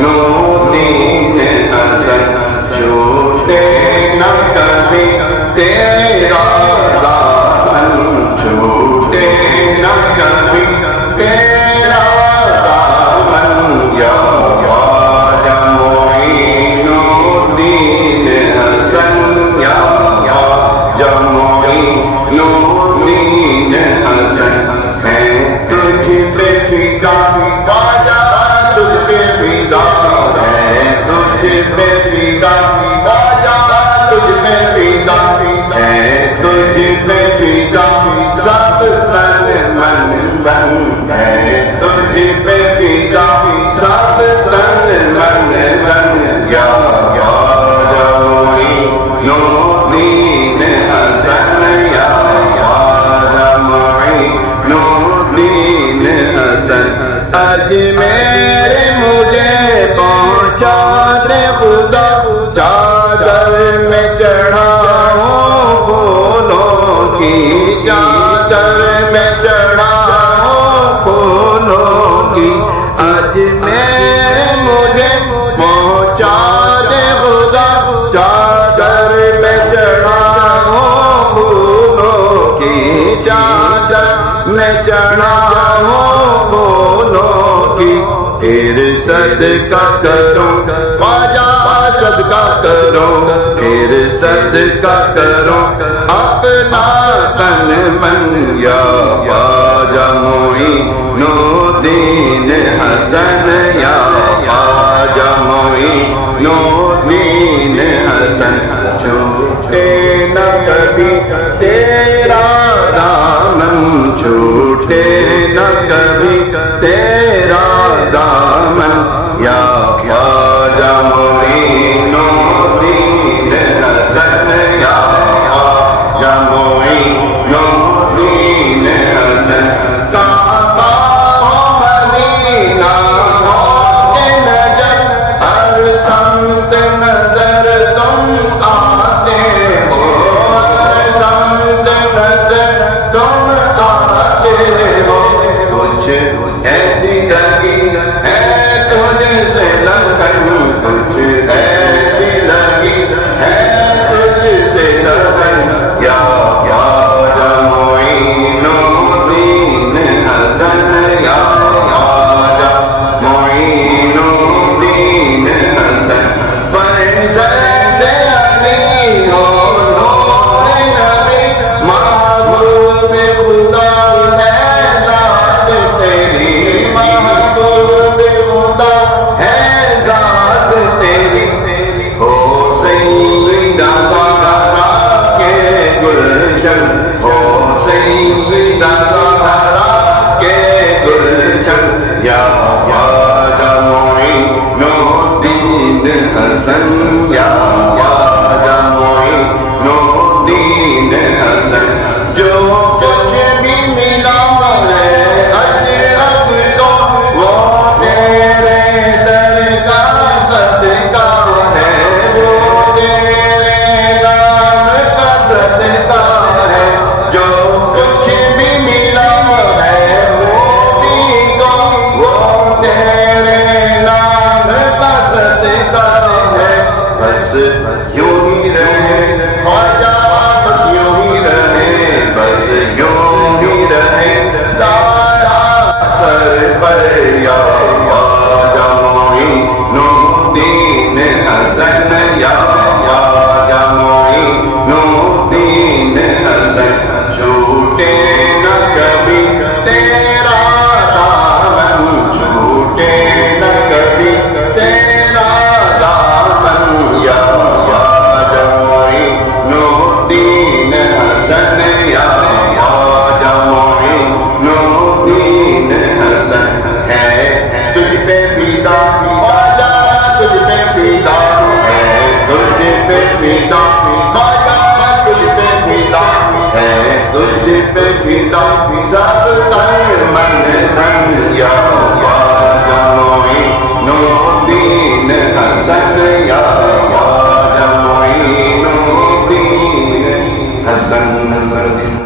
نورین حسن چھوٹے نہ کبھی تیرا دامن چھوٹے نہ کبھی تیرا دامن یا خواجہ معین الدین حسن یا خواجہ معین الدین حسن ہے تجھ پہ فدا خواجہ تجھ پہ فدا ہے تجھ پہ فدا خواجہ تجھ پہ فدا ہے تجھ پہ فدا سب سن من بن ہے تجھ پہ فدا سب سن من بن یا خواجہ معین الدین حسن یا خواجہ معین الدین حسن اجمیر مجھے پہنچا دے خدا چادر میں چڑھا ہوں پھولوں کی چادر میں چڑھا ہوں پھولوں کی اجمیر مجھے پہنچا دے خدا چادر میں چڑھا ہوں پھولوں کی چادر میں چڑھا ہوں پھولوں کی پھر صدقہ کرو خواجہ صدقہ کرو پھر صدقہ کرو اپنا تن من یا خواجہ معین الدین حسن یا